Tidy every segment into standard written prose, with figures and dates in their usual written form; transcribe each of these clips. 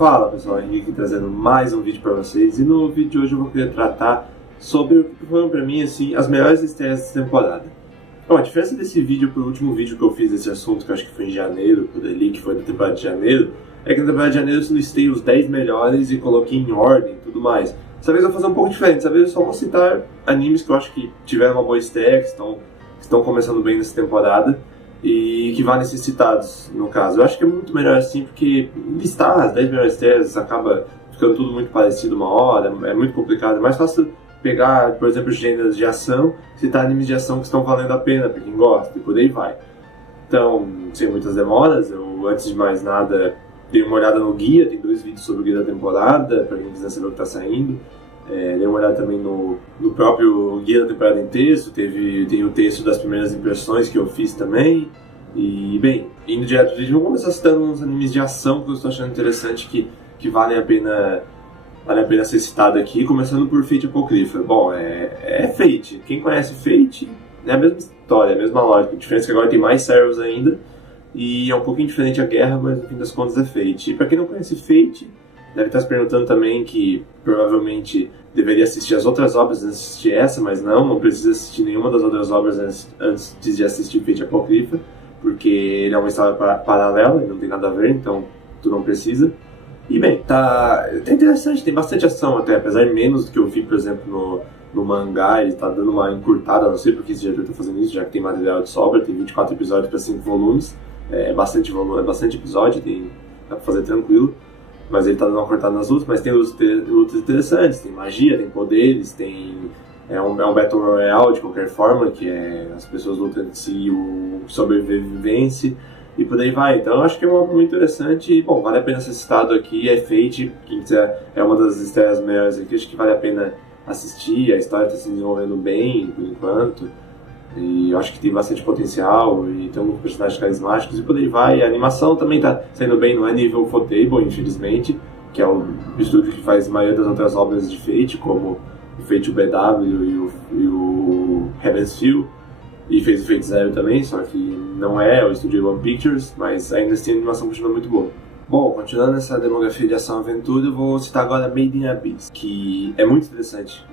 Fala pessoal, Henrique aqui trazendo mais um vídeo para vocês, e no vídeo de hoje eu vou querer tratar sobre o que foram para mim assim, as melhores estreias dessa temporada. Bom, a diferença desse vídeo pro último vídeo que eu fiz desse assunto, que eu acho que foi em janeiro, por ali, que foi da temporada de janeiro, é que na temporada de janeiro eu listei os 10 melhores e coloquei em ordem e tudo mais. Dessa vez eu vou fazer um pouco diferente, dessa vez eu só vou citar animes que eu acho que tiveram uma boa estreia, que estão começando bem nessa temporada, e que valem ser citados, no caso. Eu acho que é muito melhor assim, porque listar as 10 melhores estreias acaba ficando tudo muito parecido uma hora, é muito complicado. É mais fácil pegar, por exemplo, gêneros de ação, citar animes de ação que estão valendo a pena para quem gosta, e por aí vai. Então, sem muitas demoras, eu, antes de mais nada, dei uma olhada no guia, tem 2 vídeos sobre o guia da temporada, para quem quiser saber o que está saindo. Dei uma olhada também no próprio guia da temporada em texto, tem o texto das primeiras impressões que eu fiz também. E, bem, indo direto do vídeo, vou começar citando uns animes de ação que eu estou achando interessante, que valem a pena ser citado aqui, começando por Fate Apocrypha. Bom, é Fate. Quem conhece Fate é a mesma história, a mesma lógica. A diferença é que agora tem mais servos ainda, e é um pouquinho diferente a guerra, mas no fim das contas é Fate. E pra quem não conhece Fate, deve estar se perguntando também que provavelmente deveria assistir as outras obras antes de assistir essa, mas não precisa assistir nenhuma das outras obras antes de assistir Fate Apocrypha, porque ele é uma história paralela, não tem nada a ver, então tu não precisa. E bem, tá interessante, tem bastante ação até, apesar de menos do que eu vi, por exemplo, no mangá, ele tá dando uma encurtada, não sei porque esse diretor tá fazendo isso, já que tem material de sobra, tem 24 episódios para 5 volumes, é bastante episódio, dá pra fazer tranquilo. Mas ele tá dando uma cortada nas lutas, mas tem lutas interessantes, tem magia, tem poderes, é um Battle Royale de qualquer forma, que é as pessoas lutando entre si, o sobrevivência, e por aí vai. Então eu acho que é uma obra muito interessante, e bom, vale a pena ser citado aqui, é Fate, quem quiser, é uma das estreias melhores aqui, acho que vale a pena assistir, a história está se desenvolvendo bem, por enquanto, e eu acho que tem bastante potencial, e tem alguns personagens carismáticos, e por aí vai. A animação também está saindo bem, não é nível Ufotable, infelizmente, que é o estúdio que faz a maioria das outras obras de Fate, como o Fate UBW e o Heaven's Feel, e fez o Fate Zero também, só que não é o estúdio One Pictures, mas ainda assim a animação continua muito boa. Bom, continuando essa demografia de ação-aventura, eu vou citar agora Made in Abyss, que é muito interessante,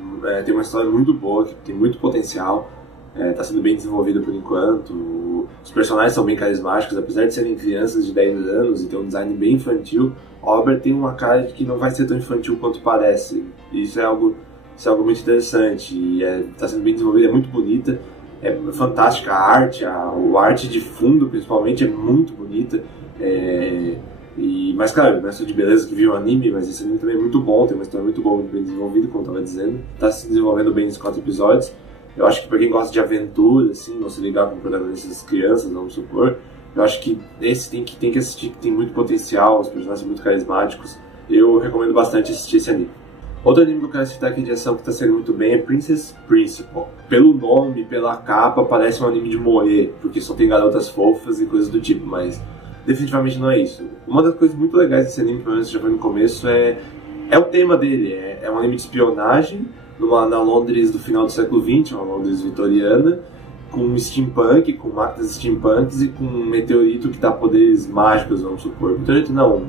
tem uma história muito boa, que tem muito potencial. Está sendo bem desenvolvida por enquanto, os personagens são bem carismáticos, apesar de serem crianças de 10 anos e ter um design bem infantil, a obra tem uma cara de que não vai ser tão infantil quanto parece, e isso é algo muito interessante, e está sendo bem desenvolvida, é muito bonita, é fantástica a arte, a arte de fundo principalmente é muito bonita, mas claro, não é só de beleza que viu o anime, mas esse anime também é muito bom, tem uma história muito boa, muito bem desenvolvida, como eu estava dizendo, está se desenvolvendo bem nesses 4 episódios. Eu acho que para quem gosta de aventura, assim, não se ligar com protagonistas crianças, vamos supor, eu acho que esse tem que assistir, que tem muito potencial, os personagens são muito carismáticos. Eu recomendo bastante assistir esse anime. Outro anime que eu quero citar aqui de ação que está sendo muito bem é Princess Principal. Pelo nome, pela capa, parece um anime de moe, porque só tem garotas fofas e coisas do tipo, mas definitivamente não é isso. Uma das coisas muito legais desse anime, pelo menos já foi no começo, é o tema dele. É um anime de espionagem, na Londres do final do século XX, uma Londres vitoriana, com steampunk, com máquinas steampunks e com um meteorito que dá poderes mágicos, vamos supor. Meteorito não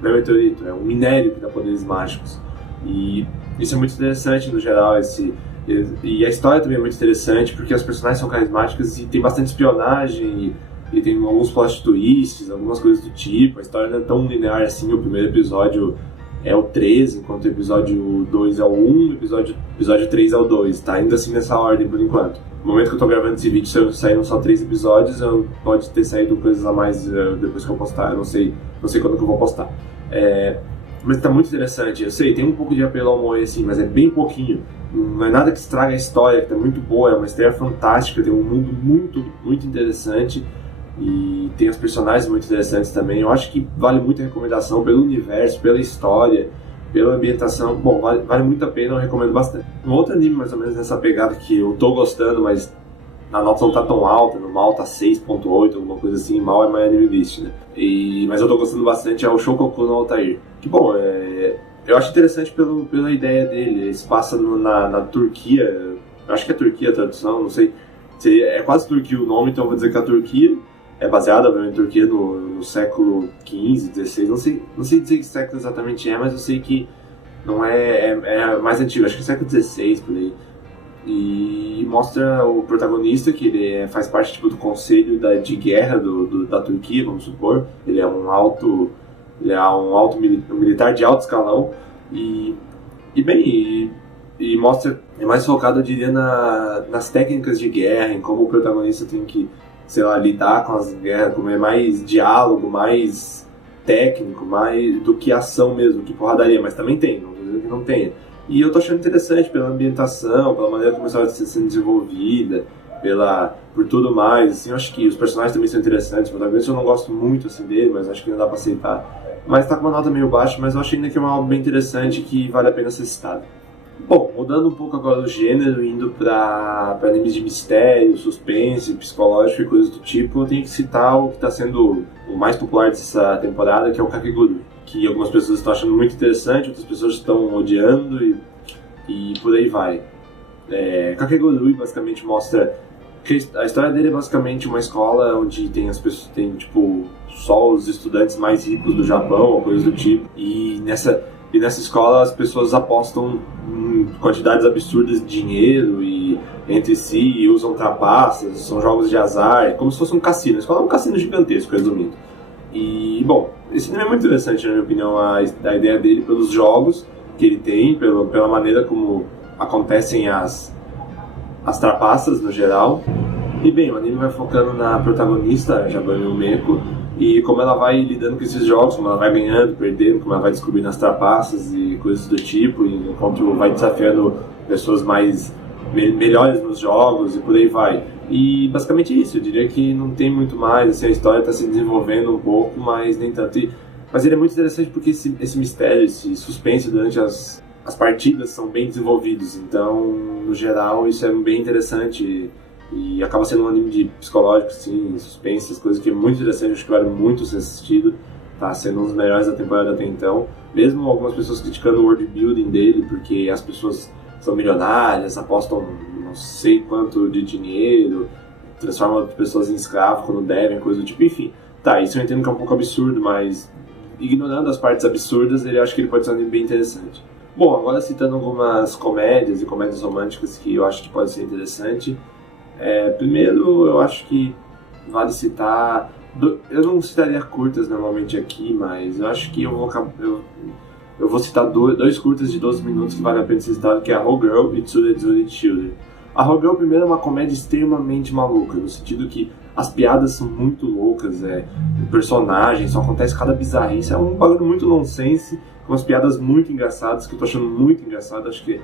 é meteorito, é um minério que dá poderes mágicos. E isso é muito interessante no geral, e a história também é muito interessante, porque os personagens são carismáticos e tem bastante espionagem, e tem alguns plot twists, algumas coisas do tipo. A história não é tão linear assim, o primeiro episódio é o 13, enquanto o episódio 2 é o 1, o episódio 3 é o 2, tá ainda assim nessa ordem por enquanto. No momento que eu tô gravando esse vídeo, saíram só 3 episódios, pode ter saído coisas a mais depois que eu postar, eu não sei quando que eu vou postar. Mas tá muito interessante, eu sei, tem um pouco de apelo ao moe assim, mas é bem pouquinho. Não é nada que estraga a história, que tá muito boa, é uma história fantástica, tem um mundo muito, muito interessante. E tem os personagens muito interessantes também. Eu acho que vale muito a recomendação pelo universo, pela história, pela ambientação. Bom, vale muito a pena, eu recomendo bastante. Um outro anime mais ou menos nessa pegada que eu tô gostando, mas a nota não tá tão alta, no mal tá 6.8, alguma coisa assim, mal é My Anime List, né? Mas eu tô gostando bastante, é o Shokoku no Altair. Que bom, eu acho interessante pela ideia dele. Ele se passa na Turquia, eu acho que é Turquia a tradução, não sei. É quase Turquia o nome, então eu vou dizer que é a Turquia. é baseada, obviamente, em Turquia no século XV, XVI, não sei dizer que século exatamente é, mas eu sei que não é mais antigo, acho que é século XVI, por aí. E mostra o protagonista, que ele faz parte tipo, do conselho de guerra da Turquia, vamos supor. Ele é um militar de alto escalão e mostra, é mais focado, eu diria, nas técnicas de guerra, em como o protagonista tem que, sei lá, lidar com as guerras, como é mais diálogo, mais técnico, mais do que ação mesmo, que porradaria, mas também tem, não vou dizer que não tenha. E eu tô achando interessante pela ambientação, pela maneira como a história está sendo desenvolvida, por tudo mais. Assim, eu acho que os personagens também são interessantes. O protagonista eu não gosto muito assim, dele, mas acho que ainda dá pra aceitar. Mas tá com uma nota meio baixa, mas eu acho ainda que é uma obra bem interessante que vale a pena ser citada. Bom, mudando um pouco agora do gênero, indo pra animes de mistério, suspense, psicológico e coisas do tipo, eu tenho que citar o que está sendo o mais popular dessa temporada, que é o Kakegurui, que algumas pessoas estão achando muito interessante, outras pessoas estão odiando e por aí vai. Kakegurui basicamente mostra que a história dele é basicamente uma escola onde tem as pessoas, tem tipo só os estudantes mais ricos do Japão ou coisas do tipo, e nessa escola as pessoas apostam em quantidades absurdas de dinheiro e entre si e usam trapaças, são jogos de azar, como se fosse um cassino. A escola é um cassino gigantesco, resumindo. E, bom, esse anime é muito interessante, na minha opinião, a ideia dele pelos jogos que ele tem, pela maneira como acontecem as trapaças no geral. E, bem, o anime vai focando na protagonista, a Jabane Umeko, e como ela vai lidando com esses jogos, como ela vai ganhando, perdendo, como ela vai descobrindo as trapaças e coisas do tipo, e enquanto vai desafiando pessoas melhores nos jogos e por aí vai. E basicamente é isso, eu diria que não tem muito mais, assim, a história está se desenvolvendo um pouco, mas nem tanto. Mas ele é muito interessante porque esse mistério, esse suspense durante as partidas são bem desenvolvidos, então, no geral, isso é bem interessante e acaba sendo um anime de psicológico, assim, suspense, as coisas que é muito interessante, acho que vale muito ser assistido, tá sendo um dos melhores da temporada até então, mesmo algumas pessoas criticando o world building dele, porque as pessoas são milionárias, apostam não sei quanto de dinheiro, transformam outras pessoas em escravos quando devem, coisa do tipo, enfim. Tá, isso eu entendo que é um pouco absurdo, mas ignorando as partes absurdas, eu acho que ele pode ser um anime bem interessante. Bom, agora citando algumas comédias e comédias românticas que eu acho que pode ser interessante. Primeiro, eu acho que vale citar... Eu não citaria curtas normalmente aqui, mas eu acho que eu vou citar dois curtas de 12 minutos que vale a pena ser citado, que é a Whole Girl e Tsurezure Children. A Whole Girl, primeiro, é uma comédia extremamente maluca, no sentido que as piadas são muito loucas, o personagem, só acontece cada bizarrice, é um bagulho muito nonsense, com umas piadas muito engraçadas, que eu tô achando muito engraçado, acho que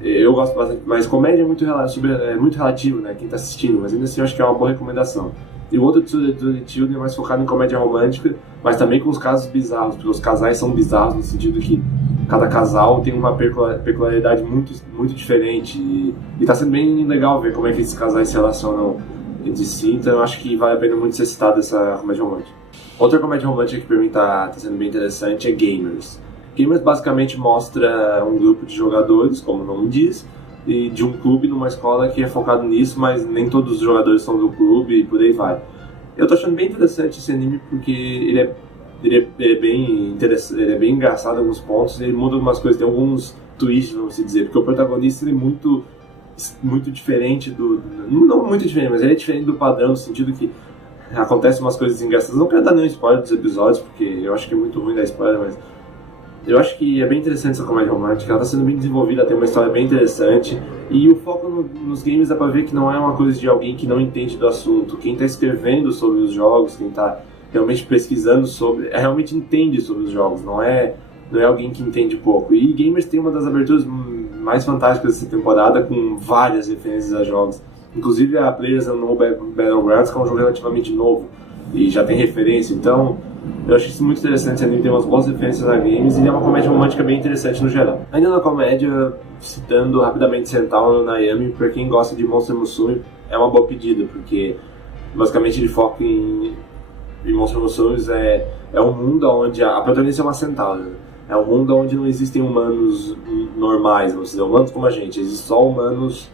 eu gosto bastante, mas comédia é muito relativo, né, quem tá assistindo, mas ainda assim eu acho que é uma boa recomendação. E o outro Tsurezure Children é mais focado em comédia romântica, mas também com os casos bizarros, porque os casais são bizarros no sentido que cada casal tem uma peculiaridade muito, muito diferente e tá sendo bem legal ver como é que esses casais se relacionam entre si, então eu acho que vale a pena muito ser citado essa comédia romântica. Outra comédia romântica que pra mim tá sendo bem interessante é Gamers. Gamers basicamente mostra um grupo de jogadores, como o nome diz, e de um clube numa escola que é focado nisso, mas nem todos os jogadores são do clube e por aí vai. Eu tô achando bem interessante esse anime porque ele é bem interessante, ele é bem engraçado em alguns pontos, ele muda algumas coisas, tem alguns twists, vamos dizer, porque o protagonista ele é muito diferente não muito diferente, mas ele é diferente do padrão, no sentido que acontecem umas coisas engraçadas. Não quero dar nenhum spoiler dos episódios, porque eu acho que é muito ruim dar spoiler, mas eu acho que é bem interessante essa comédia romântica, ela está sendo bem desenvolvida, tem uma história bem interessante, e o foco nos games dá pra ver que não é uma coisa de alguém que não entende do assunto. Quem está escrevendo sobre os jogos, quem está realmente pesquisando sobre, realmente entende sobre os jogos, não é alguém que entende pouco. E Gamers tem uma das aberturas mais fantásticas dessa temporada, com várias referências a jogos. Inclusive a PlayerUnknown's Battlegrounds, que é um jogo relativamente novo e já tem referência, então eu acho isso muito interessante. Esse anime tem umas boas referências a games e é uma comédia romântica bem interessante no geral. Ainda na comédia, citando rapidamente Sentai no Nayami, para quem gosta de Monster Musume, é uma boa pedida, porque basicamente ele foca em Monster Musume é um mundo onde a protagonista é uma Sentai, né? É um mundo onde não existem humanos normais, vamos dizer, humanos como a gente, existem só humanos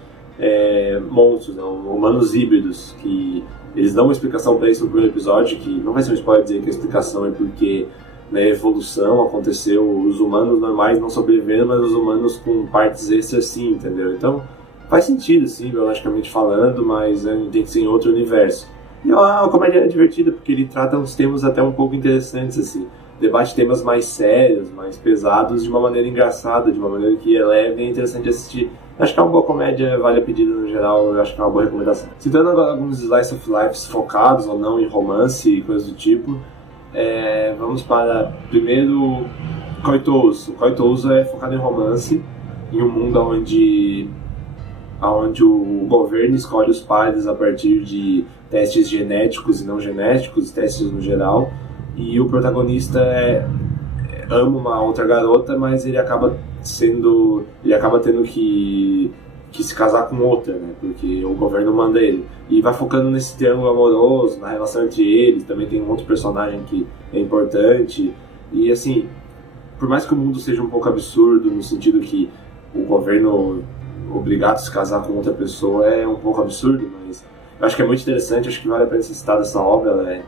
monstros, humanos híbridos, que eles dão uma explicação para isso no primeiro episódio, que não vai ser um spoiler dizer que a explicação é porque na evolução aconteceu, os humanos normais não sobreviveram, mas os humanos com partes extras sim, entendeu? Então faz sentido, sim, biologicamente falando, mas tem que ser em outro universo. E é uma comédia divertida, porque ele trata uns temas até um pouco interessantes, assim. Debate temas mais sérios, mais pesados, de uma maneira engraçada, de uma maneira que é leve e é interessante assistir. Acho que é uma boa comédia, vale a pedida no geral, eu acho que é uma boa recomendação. Citando agora alguns slice of life focados ou não em romance e coisas do tipo, vamos para, primeiro, Koitouso. Koitouso é focado em romance, em um mundo onde o governo escolhe os pares a partir de testes genéticos e não genéticos, testes no geral, e o protagonista ama uma outra garota, mas ele acaba tendo que se casar com outra, né? Porque o governo manda ele. E vai focando nesse triângulo amoroso, na relação entre eles. Também tem um outro personagem que é importante. E assim, por mais que o mundo seja um pouco absurdo, no sentido que o governo obrigado a se casar com outra pessoa é um pouco absurdo, mas eu acho que é muito interessante, acho que vale a pena ser citada essa obra.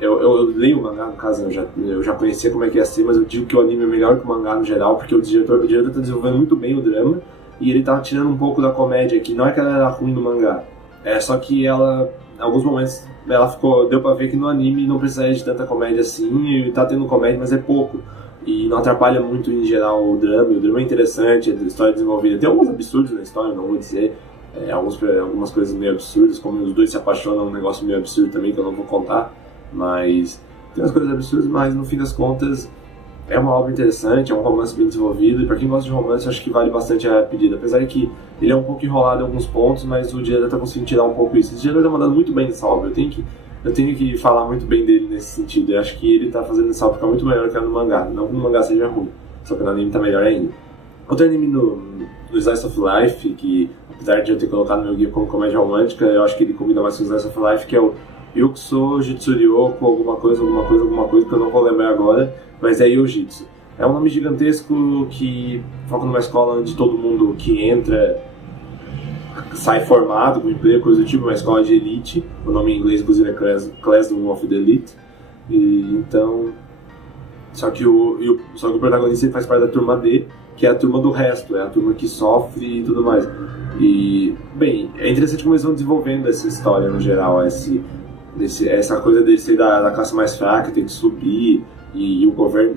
Eu leio o mangá, no caso, eu já conhecia como é que ia ser, mas eu digo que o anime é melhor que o mangá no geral, porque o diretor está desenvolvendo muito bem o drama, e ele tá tirando um pouco da comédia, que não é que ela era ruim no mangá, só que ela, em alguns momentos, deu pra ver que no anime não precisaria de tanta comédia assim, e tá tendo comédia, mas é pouco, e não atrapalha muito em geral o drama é interessante, a história é desenvolvida. Tem alguns absurdos na história, não vou dizer, algumas coisas meio absurdas, como os dois se apaixonam, um negócio meio absurdo também, que eu não vou contar. Mas tem umas coisas absurdas, mas no fim das contas é uma obra interessante, é um romance bem desenvolvido, e pra quem gosta de romance eu acho que vale bastante a pedida, apesar de que ele é um pouco enrolado em alguns pontos, mas o diretor tá conseguindo tirar um pouco isso. O diretor tá mandando muito bem nessa obra, eu tenho que falar muito bem dele nesse sentido. Eu acho que ele tá fazendo essa obra ficar muito melhor que no mangá, não que no mangá seja ruim, só que no anime tá melhor ainda. Outro anime no Slice of Life, que apesar de eu ter colocado no meu guia como comédia romântica, eu acho que ele combina mais com o Slice of Life, que é o Yukuso Jitsuryoku, alguma coisa, que eu não vou lembrar agora, mas é Yojitsu. É um nome gigantesco que foca numa escola onde todo mundo que entra sai formado com emprego, coisa do tipo, uma escola de elite. O nome em inglês, inclusive, é Classroom of the Elite. Só que o protagonista ele faz parte da turma D, que é a turma do resto, é a turma que sofre e tudo mais. E, bem, é interessante como eles vão desenvolvendo essa história no geral, essa coisa de ser da classe mais fraca, tem que subir, e o governo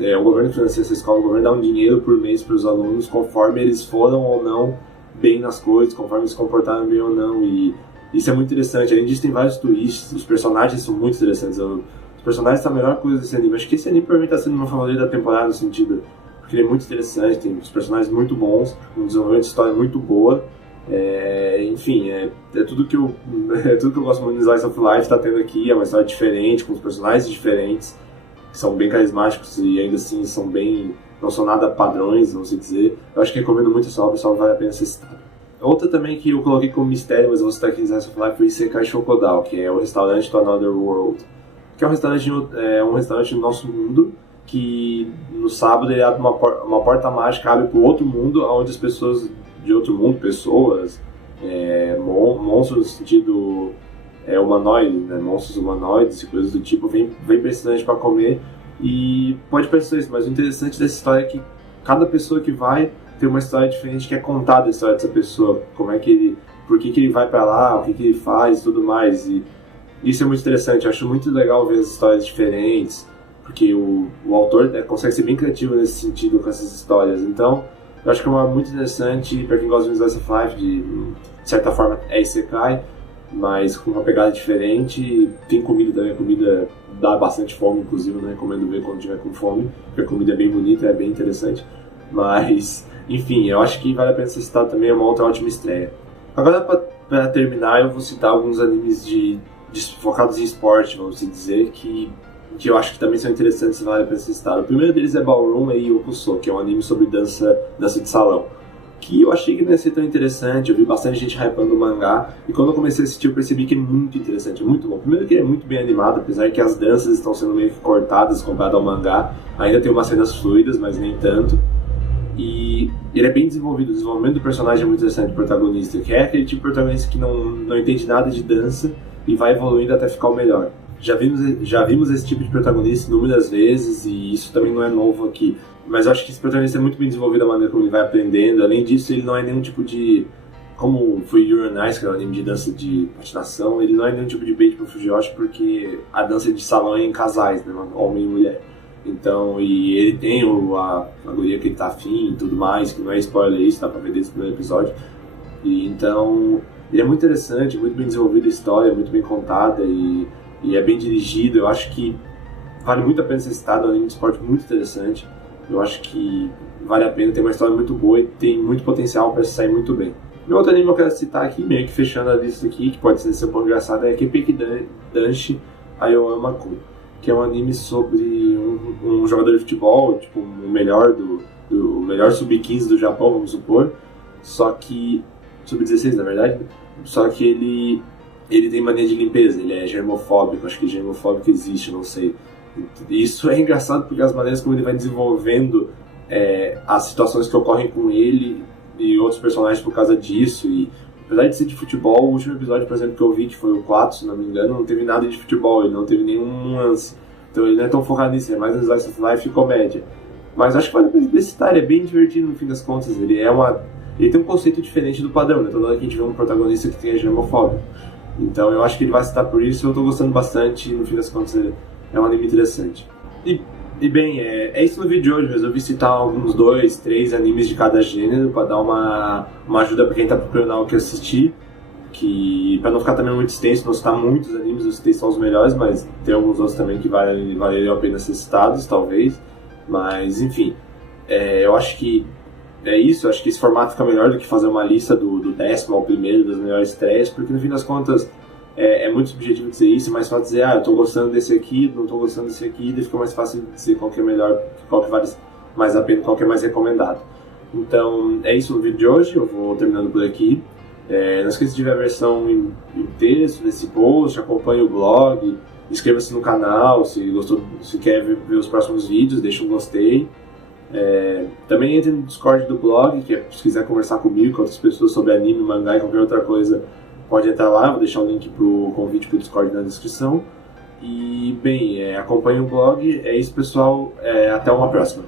financia essa escola, o governo dá um dinheiro por mês para os alunos conforme eles foram ou não bem nas coisas, conforme eles se comportaram bem ou não, e isso é muito interessante. Além disso, tem vários twists, os personagens são muito interessantes. Os personagens são a melhor coisa desse anime. Acho que esse anime provavelmente está sendo meu favorito da temporada, no sentido, porque ele é muito interessante, tem os personagens muito bons, um desenvolvimento de história muito boa. Enfim, é tudo que eu gosto muito do Slice of Life tá tendo aqui. É uma história diferente, com os personagens diferentes, que são bem carismáticos e ainda assim não são nada padrões, vamos dizer. Eu acho que recomendo muito essa obra, só vale a pena ser citada. Outra também que eu coloquei como mistério, mas eu vou citar aqui no Slice of Life, foi Isekai Shokodao, que é o restaurante do Another World, que é um restaurante no nosso mundo, que no sábado ele abre uma porta mágica, abre para o outro mundo, onde as pessoas de outro mundo, pessoas, monstros no sentido humanoide, né? Monstros humanoides e coisas do tipo, vem para esse restaurante para comer. E pode parecer isso, mas o interessante dessa história é que cada pessoa que vai tem uma história diferente, que é contada a história dessa pessoa, por que ele vai para lá, o que ele faz e tudo mais. E isso é muito interessante, eu acho muito legal ver as histórias diferentes, porque o autor consegue ser bem criativo nesse sentido com essas histórias. Então eu acho que é muito interessante para quem gosta de Slice of Life, de certa forma é Isekai, mas com uma pegada diferente. Tem comida também, a comida dá bastante fome, inclusive, não recomendo ver quando tiver com fome, porque a comida é bem bonita, é bem interessante. Mas, enfim, eu acho que vale a pena ser citado também, é uma outra ótima estreia. Agora, para terminar, eu vou citar alguns animes focados em esporte, vamos dizer, que eu acho que também são interessantes e vale a pena ser citado. O primeiro deles é Ballroom e Yokuso, que é um anime sobre dança de salão, que eu achei que não ia ser tão interessante. Eu vi bastante gente hypando o mangá, e quando eu comecei a assistir eu percebi que é muito interessante, é muito bom. Primeiro que ele é muito bem animado, apesar que as danças estão sendo meio que cortadas comparado ao mangá. Ainda tem umas cenas fluidas, mas nem tanto. E ele é bem desenvolvido, o desenvolvimento do personagem é muito interessante, do protagonista, que é aquele tipo de protagonista que não entende nada de dança e vai evoluindo até ficar o melhor. Já vimos esse tipo de protagonista inúmeras vezes e isso também não é novo aqui. Mas eu acho que esse protagonista é muito bem desenvolvido, a maneira como ele vai aprendendo. Além disso, ele não é nenhum tipo de... Como foi Yuri on Ice, que é um anime de dança de patinação, ele não é nenhum tipo de bait pro Fujiyoshi, porque a dança de salão é em casais, né, homem e mulher. Então, e ele tem a guria que ele tá afim e tudo mais, que não é spoiler isso, dá pra ver desde o primeiro episódio. E então, ele é muito interessante, muito bem desenvolvido a história, muito bem contada e é bem dirigido. Eu acho que vale muito a pena ser citado, é um anime de esporte muito interessante. Eu acho que vale a pena, tem uma história muito boa e tem muito potencial para se sair muito bem. E outro anime que eu quero citar aqui, meio que fechando a lista aqui, que pode ser um pouco engraçado, é Kepeki Danshi Aoyama-kun, que é um anime sobre um jogador de futebol, tipo, o melhor do melhor sub-15 do Japão, vamos supor, só que sub-16 na verdade, só que ele tem mania de limpeza, ele é germofóbico, acho que germofóbico existe, não sei. Isso é engraçado porque as maneiras como ele vai desenvolvendo as situações que ocorrem com ele e outros personagens por causa disso. E apesar de ser de futebol, o último episódio, por exemplo, que eu vi, que foi o 4, se não me engano, não teve nada de futebol, ele não teve nenhum lance. Então ele não é tão focado nisso, é mais um slice of life e comédia. Mas acho que vale a pena citar, ele é bem divertido no fim das contas, ele tem um conceito diferente do padrão, né? Toda hora que a gente vê um protagonista que tem germofóbico. Então eu acho que ele vai citar por isso, eu tô gostando bastante, no fim das contas é um anime interessante. E bem, é isso no vídeo de hoje. Eu resolvi citar alguns 2, 3 animes de cada gênero para dar uma ajuda para quem tá procurando algo que assistir, que para não ficar também muito extenso, não citar muitos animes, eu citei só os melhores, mas tem alguns outros também que valeriam a pena ser citados, talvez. Mas enfim, eu acho que é isso, acho que esse formato fica melhor do que fazer uma lista do 10º ao primeiro das melhores estreias, porque no fim das contas é muito subjetivo dizer isso, é mais fácil dizer, eu tô gostando desse aqui, não tô gostando desse aqui, e fica mais fácil dizer qual que é melhor, qual que vale mais a pena, qual que é mais recomendado. Então, é isso no vídeo de hoje, eu vou terminando por aqui. Não esqueça de ver a versão em texto desse post, acompanhe o blog, inscreva-se no canal, se gostou, se quer ver os próximos vídeos, deixa um gostei. Também entre no Discord do blog, que se quiser conversar comigo, com outras pessoas sobre anime, mangá e qualquer outra coisa, pode entrar lá, vou deixar o link pro convite pro Discord na descrição. E bem, acompanhe o blog, é isso pessoal, até uma próxima.